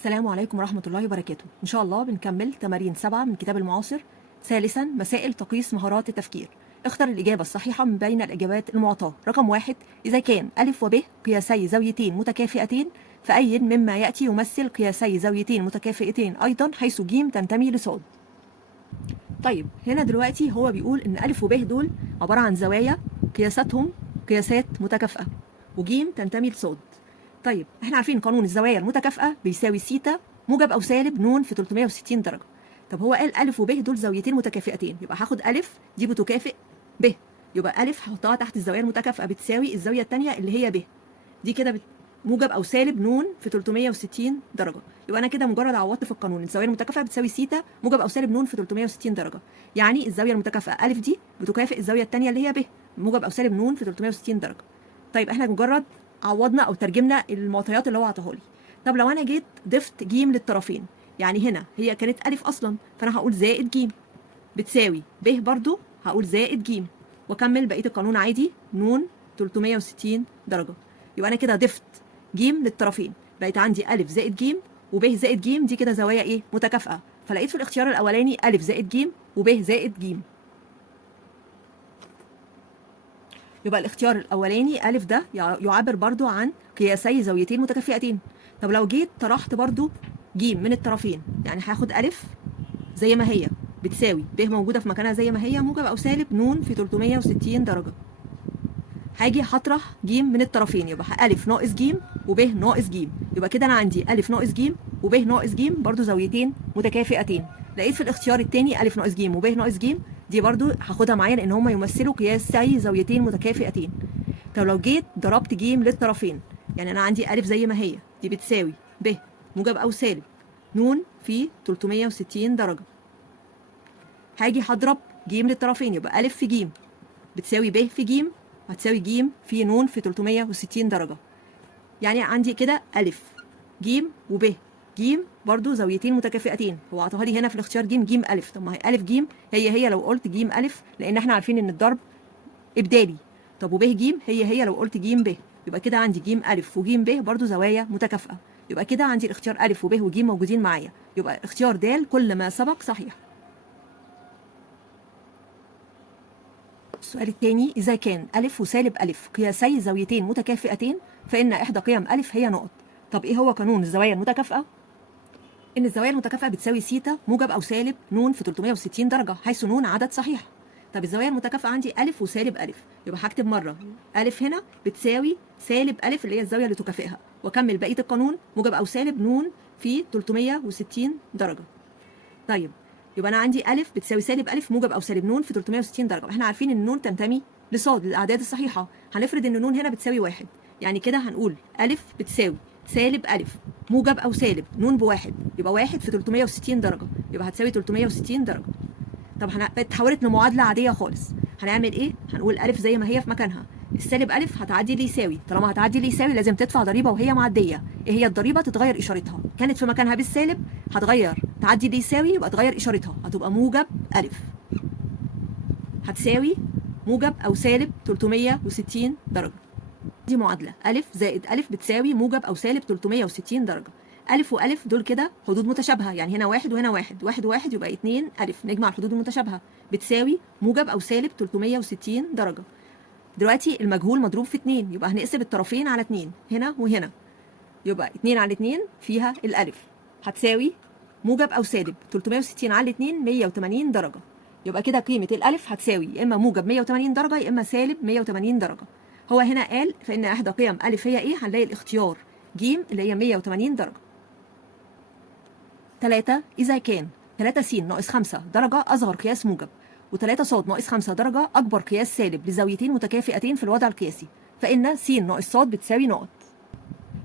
السلام عليكم ورحمة الله وبركاته. إن شاء الله بنكمل تمارين 7 من كتاب المعاصر. ثالثا، مسائل تقييس مهارات التفكير. اختر الإجابة الصحيحة من بين الإجابات المعطاة. رقم 1، إذا كان أ وب قياسي زاويتين متكافئتين فأي مما يأتي يمثل قياسي زاويتين متكافئتين أيضا حيث ج تنتمي لص. طيب هنا دلوقتي هو بيقول إن أ وب دول عبارة عن زوايا قياساتهم قياسات متكافئة وج تنتمي لص. طيب احنا عارفين قانون الزوايا المتكافئه بيساوي سيتا موجب او سالب ن في 360 درجه. طب هو قال ا وب دول زاويتين متكافئتين، يبقى هاخد ا دي بتكافئ ب، يبقى ا هحطها تحت الزاويه المتكافئه بتساوي الزاويه الثانيه اللي هي ب دي كده موجب او سالب ن في 360 درجه. يبقى انا كده مجرد عوضت في القانون الزاويه المتكافئه بتساوي سيتا موجب او سالب ن في 360 درجه، يعني الزاويه المتكافئه ا دي بتكافئ الزاويه الثانيه اللي هي ب موجب او سالب ن في 360 درجه. طيب احنا مجرد عوضنا او ترجمنا المعطيات اللي هو عطاها لي. طب لو انا جيت ضفت ج للطرفين، يعني هنا هي كانت ا اصلا، فانا هقول زائد ج بتساوي ب، برضو هقول زائد ج واكمل بقيه القانون عادي ن 360 درجه. يبقى انا كده ضفت ج للطرفين، بقيت عندي ا زائد ج وب زائد ج، دي كده زوايا ايه متكافئه، فلقيت في الاختيار الاولاني ا زائد ج وب زائد ج. يبقى الاختيار الاولاني ا ده يعبر برضو عن قياسي زاويتين متكافئتين. طب لو جيت طرحت برضو ج من الطرفين، يعني هاخد ا زي ما هي بتساوي ب موجوده في مكانها زي ما هي موجب او سالب ن في 360 درجه. هاجي هطرح ج من الطرفين، يبقى ا ناقص ج وب ناقص ج، يبقى كده انا عندي ا ناقص ج وب ناقص ج برضو زاويتين متكافئتين. لقيت في الاختيار الثاني ا ناقص ج وب ناقص ج، دي برضو هاخدها معايا لان هم يمثلوا قياسي زاويتين متكافئتين. طب لو جيت ضربت ج للطرفين، يعني انا عندي ا زي ما هي دي بتساوي ب موجب او سالب ن في 360 درجه. هاجي هضرب ج للطرفين، يبقى ا في ج بتساوي ب في ج هتساوي ج في ن في 360 درجه. يعني عندي كده ا ج وب ج برضو زاويتين متكافئتين، هو عطاها لي هنا في الاختيار ج ا. طب ما هي ا ج هي لو قلت ج ا، لان احنا عارفين ان الضرب ابدالي. طب وب ج هي لو قلت ج ب، يبقى كده عندي ج ا وج ب برضو زوايا متكافئه. يبقى كده عندي الاختيار ا وب وج موجودين معايا، يبقى اختيار د كل ما سبق صحيح. السؤال الثاني، إذا كان أ وسالب أ قياسي زاويتين متكافئتين فإن إحدى قيم أ هي نقط. طب إيه هو قانون الزوايا المتكافئة؟ إن الزوايا المتكافئة بتساوي سيتا موجب أو سالب ن في 360 درجة، حيث ن عدد صحيح. طب الزوايا المتكافئة عندي أ وسالب أ، يبقى هكتب مرة أ هنا بتساوي سالب أ اللي هي الزاوية اللي تكافئها، وأكمل بقية القانون موجب أو سالب ن في 360 درجة. طيب يبقى انا عندي ا بتساوي سالب ا موجب او سالب ن في 360 درجه، احنا عارفين ان ن تنتمي لصاد للاعداد الصحيحه. هنفرض ان ن هنا بتساوي 1، يعني كده هنقول ا بتساوي سالب ا موجب او سالب ن بواحد، يبقى 1 في 360 درجه، يبقى هتساوي 360 درجه. طب اتحولت لمعادله عاديه خالص، هنعمل ايه؟ هنقول ا زي ما هي في مكانها، السالب ا هتعدي اللي يساوي، طالما هتعدي اللي يساوي لازم تدفع ضريبه وهي معديه. ايه هي الضريبه؟ تتغير اشارتها، كانت في مكانها بالسالب هتغير تعدي اللي يساوي يبقى تغير اشارتها، هتبقى موجب ا هتساوي موجب او سالب 360 درجه. دي معادله ا زائد ا بتساوي موجب او سالب 360 درجه. ا وأ دول كده حدود متشابهه، يعني هنا واحد وهنا واحد، واحد وواحد يبقى 2 ا، نجمع الحدود المتشابهه بتساوي موجب او سالب 360 درجه. دلوقتي المجهول مضروب في 2، يبقى هنقسم الطرفين على 2 هنا وهنا، يبقى 2 على 2 فيها الالف هتساوي موجب او سالب 360 على 2 180 درجه. يبقى كده قيمه الالف هتساوي يا اما موجب 180 درجه يا اما سالب 180 درجه. هو هنا قال فان احدى قيم ا هي ايه؟ هنلاقي الاختيار ج اللي هي 180 درجه. 3، اذا كان 3 س ناقص 5 درجه اصغر قياس موجب و3 ص ناقص 5 درجه اكبر قياس سالب لزاويتين متكافئتين في الوضع القياسي، فان س ناقص ص بتساوي نقط.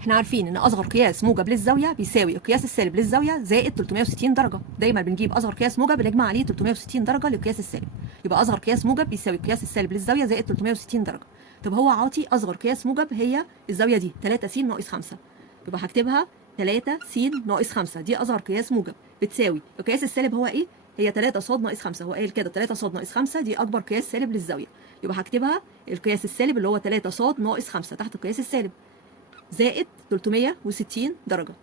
احنا عارفين ان اصغر قياس موجب للزاويه بيساوي القياس السالب للزاويه زائد 360 درجه، دايما بنجيب اصغر قياس موجب بنجمع عليه 360 درجه للقياس السالب، يبقى اصغر قياس موجب بيساوي القياس السالب للزاويه زائد 360 درجه. طب هو عاطي اصغر قياس موجب هي الزاويه دي 3 س ناقص 5، يبقى هكتبها 3 س ناقص 5 دي اصغر قياس موجب بتساوي القياس السالب هو ايه؟ هي 3 ص ناقص 5، هو قايل كده 3 ص ناقص 5 دي اكبر قياس سالب للزاويه، يبقى هكتبها القياس السالب اللي هو 3 ص ناقص 5 تحت القياس السالب زائد 360 درجه.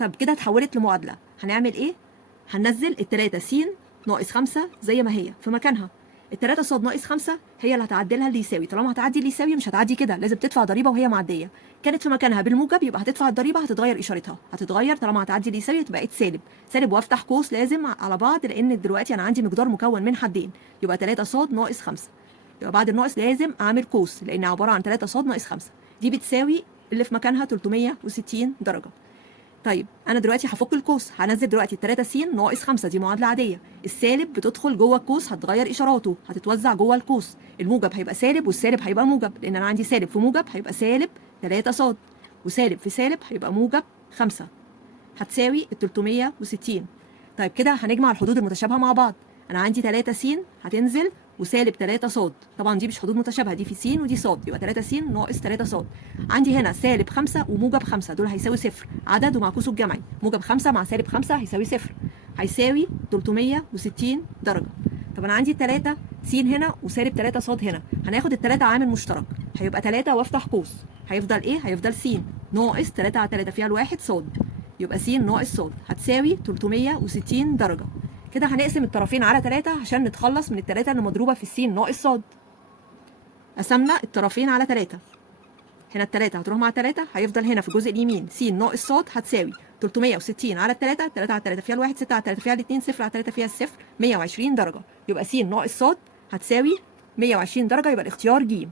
طب كده اتحولت لمعادله، هنعمل ايه؟ هننزل التلاتة س ناقص 5 زي ما هي في مكانها. التلاتة ص ناقص 5 هي اللي هتعدلها اللي يساوي، طالما هتعدي اللي يساوي مش هتعدي كده، لازم تدفع ضريبه وهي معديه. كانت في مكانها بالموجب يبقى هتدفع الضريبه، هتتغير اشارتها، هتتغير طالما هتعدي اللي يساوي بقت سالب. سالب وافتح قوس لازم على بعض، لان دلوقتي انا عندي مقدار مكون من حدين، يبقى 3 ص ناقص 5. يبقى بعد الناقص لازم اعمل قوس لان عباره عن 3 ص ناقص 5. دي بتساوي اللي في مكانها 360 درجه. طيب انا دلوقتي هفك القوس، هنزل دلوقتي 3 س ناقص 5، دي معادله عاديه. السالب بتدخل جوه القوس، هتغير اشاراته، هتتوزع جوه القوس. الموجب هيبقى سالب والسالب هيبقى موجب، لان انا عندي سالب في موجب هيبقى سالب 3 ص، وسالب في سالب هيبقى موجب 5، هتساوي ال 360. طيب كده هنجمع الحدود المتشابهه مع بعض. انا عندي 3 س هتنزل وسالب 3 ص، طبعا دي مش حدود متشابهه، دي في س ودي ص، يبقى 3 س ناقص 3 ص. عندي هنا سالب 5 وموجب 5، دول هيساوي صفر، عدد ومعكوسه الجمعي، موجب 5 مع سالب 5 هيساوي صفر، هيساوي 360 درجه. طب انا عندي 3 س هنا وسالب 3 ص هنا، هناخد الثلاثه عامل مشترك، هيبقى 3 وافتح قوس، هيفضل ايه؟ هيفضل س ناقص 3 على 3 فيها الواحد ص، يبقى س ناقص ص هتساوي 360 درجه. كده هنقسم الطرفين على 3 عشان نتخلص من الثلاثه اللي مضروبه في الس ناقص ص. قسمنا الطرفين على 3، هنا التلاتة هتروح مع 3، هيفضل هنا في الجزء اليمين س ناقص ص هتساوي 360 على 3، 3 على 3 فيها الواحد، 6 على 3 فيها الاتنين، 0 على 3 فيها الصفر، 120 درجة. يبقى س ناقص ص هتساوي 120 درجة، يبقى الاختيار ج.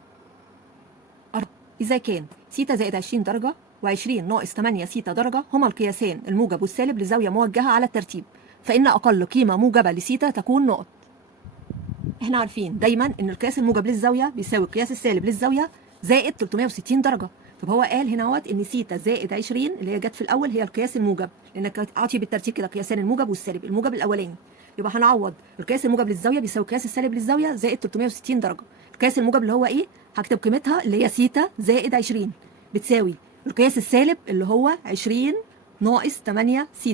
إذا كان س زائد 20 درجة و20 ناقص 8 س درجة هما القياسان الموجب والسالب لزاوية موجهة على الترتيب، فإن أقل قيمة موجبة لس تكون نقط. احنا عارفين دايما ان القياس الموجب للزاويه بيساوي القياس السالب للزاويه زائد 360 درجه. طب هو قال هنا اهوت ان س زائد 20 اللي هي جت في الاول هي القياس الموجب، لانك عاطي بالترتيب كده قياسين الموجب والسالب، الموجب الاولاني يبقى هنعوض القياس الموجب للزاويه بيساوي القياس السالب للزاويه زائد 360 درجه. القياس الموجب اللي هو ايه؟ هكتب قيمتها اللي هي س زائد 20 بتساوي القياس السالب اللي هو 20 ناقص 8 س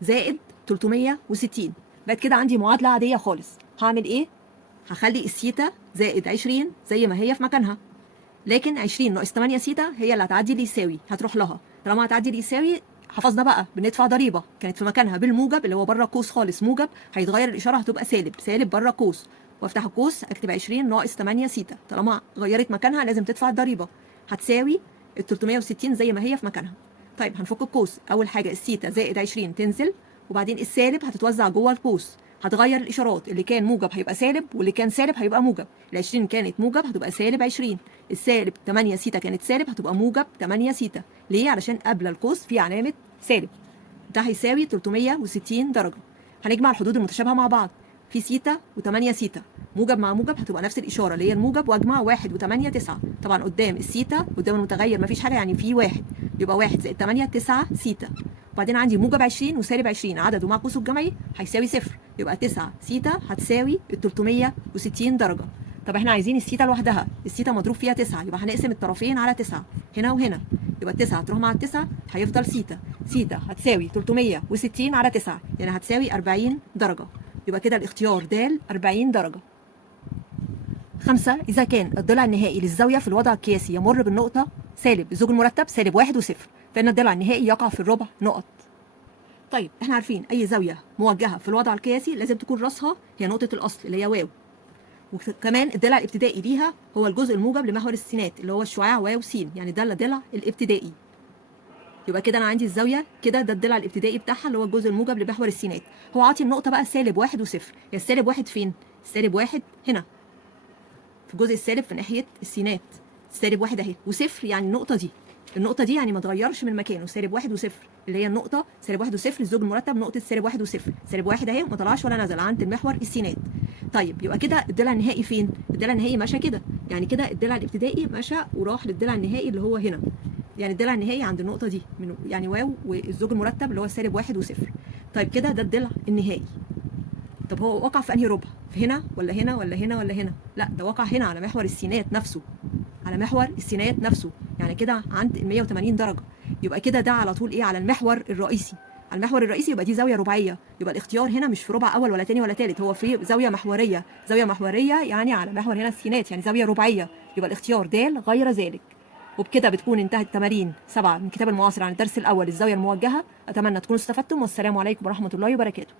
زائد 360. بقت كده عندي معادله عاديه خالص. هعمل ايه؟ هخلي السيتا زائد 20 زي ما هي في مكانها، لكن 20 ناقص 8 سيتا هي اللي هتعدي اللي يساوي، هتروح لها. طالما هتعدي اللي يساوي حفظنا بقى بندفع ضريبه، كانت في مكانها بالموجب اللي هو بره قوس خالص موجب، هيتغير الاشاره هتبقى سالب، سالب بره قوس، وافتح القوس اكتب 20 ناقص 8 سيتا، طالما غيرت مكانها لازم تدفع الضريبه، هتساوي ال 360 زي ما هي في مكانها. طيب هنفك القوس، اول حاجه السيتا زائد 20 تنزل، وبعدين السالب هتتوزع جوه القوس، هتغير الاشارات، اللي كان موجب هيبقى سالب واللي كان سالب هيبقى موجب. ال 20 كانت موجب هتبقى سالب 20، السالب 8 سيتا كانت سالب هتبقى موجب 8 سيتا. ليه؟ علشان قبل القوس في علامه سالب. ده هيساوي 360 درجه. هنجمع الحدود المتشابهه مع بعض، في سيتا و8 سيتا، موجب مع موجب هتبقى نفس الاشاره اللي هي الموجب، واجمع 1 و8 9. طبعا قدام السيتا قدام المتغير مفيش حاجه، يعني في 1، يبقى 1 زائد 8 9 سيتا. وبعدين عندي موجب 20 وسالب 20 عدد ومع قوسه الجمعي هيساوي صفر، يبقى 9 سيتا هتساوي ال 360 درجه. طب احنا عايزين السيتا لوحدها، السيتا مضروب فيها 9، يبقى هنقسم الطرفين على 9 هنا وهنا، يبقى ال 9 هتروح مع ال 9 هيفضل سيتا، سيتا هتساوي 360 على 9 يعني هتساوي 40 درجه. يبقى كده الاختيار د 40 درجه. 5. إذا كان الضلع النهائي للزاوية في الوضع القياسي يمر بالنقطة سالب الزوج المرتب سالب 1 وصفر، فإن الضلع النهائي يقع في الربع نقط. طيب احنا عارفين أي زاوية موجهة في الوضع القياسي لازم تكون رأسها هي نقطة الأصل اللي هي واو، وكمان الضلع الابتدائي ليها هو الجزء الموجب لمحور السينات اللي هو الشعاع واو س، يعني ده الضلع الابتدائي. يبقى كده انا عندي الزاويه كده، ده الضلع الابتدائي بتاعها اللي هو الجزء الموجب لمحور السينات. هو عاطي النقطه بقى سالب 1 وصفر، يا السالب 1 فين؟ السالب 1 هنا في الجزء السالب في ناحيه السينات، السالب 1 اهي، وصفر يعني النقطه دي، النقطه دي يعني ما اتغيرش من مكانه، سالب 1 وصفر اللي هي النقطه سالب 1 وصفر الزوج المرتب نقطه سالب 1 وصفر، سالب 1 اهي ما طلعش ولا نزل عند المحور السينات. طيب يبقى كده الضلع النهائي فين؟ الضلع النهائي ماشي كده، يعني كده الضلع الابتدائي ماشي وراح للضلع النهائي اللي هو هنا، يعني الضلع النهائي عند النقطه دي من يعني واو والزوج المرتب اللي هو سالب 1 وصفر. طيب كده ده الضلع النهائي. طب هو وقع في انهي ربع؟ في هنا ولا هنا ولا هنا ولا هنا؟ لا ده وقع هنا على محور السينات نفسه، على محور السينات نفسه، يعني كده عند 180 درجه. يبقى كده ده على طول ايه؟ على المحور الرئيسي، على المحور الرئيسي، يبقى دي زاويه رباعيه، يبقى الاختيار هنا مش في ربع اول ولا تاني ولا تالت، هو في زاويه محوريه، زاويه محوريه يعني على محور هنا السينات، يعني زاويه رباعيه، يبقى الاختيار د غير ذلك. وبكده بتكون انتهت تمارين 7 من الكتاب المعاصر عن الدرس الأول الزاوية الموجهة. أتمنى تكونوا استفدتم، والسلام عليكم ورحمة الله وبركاته.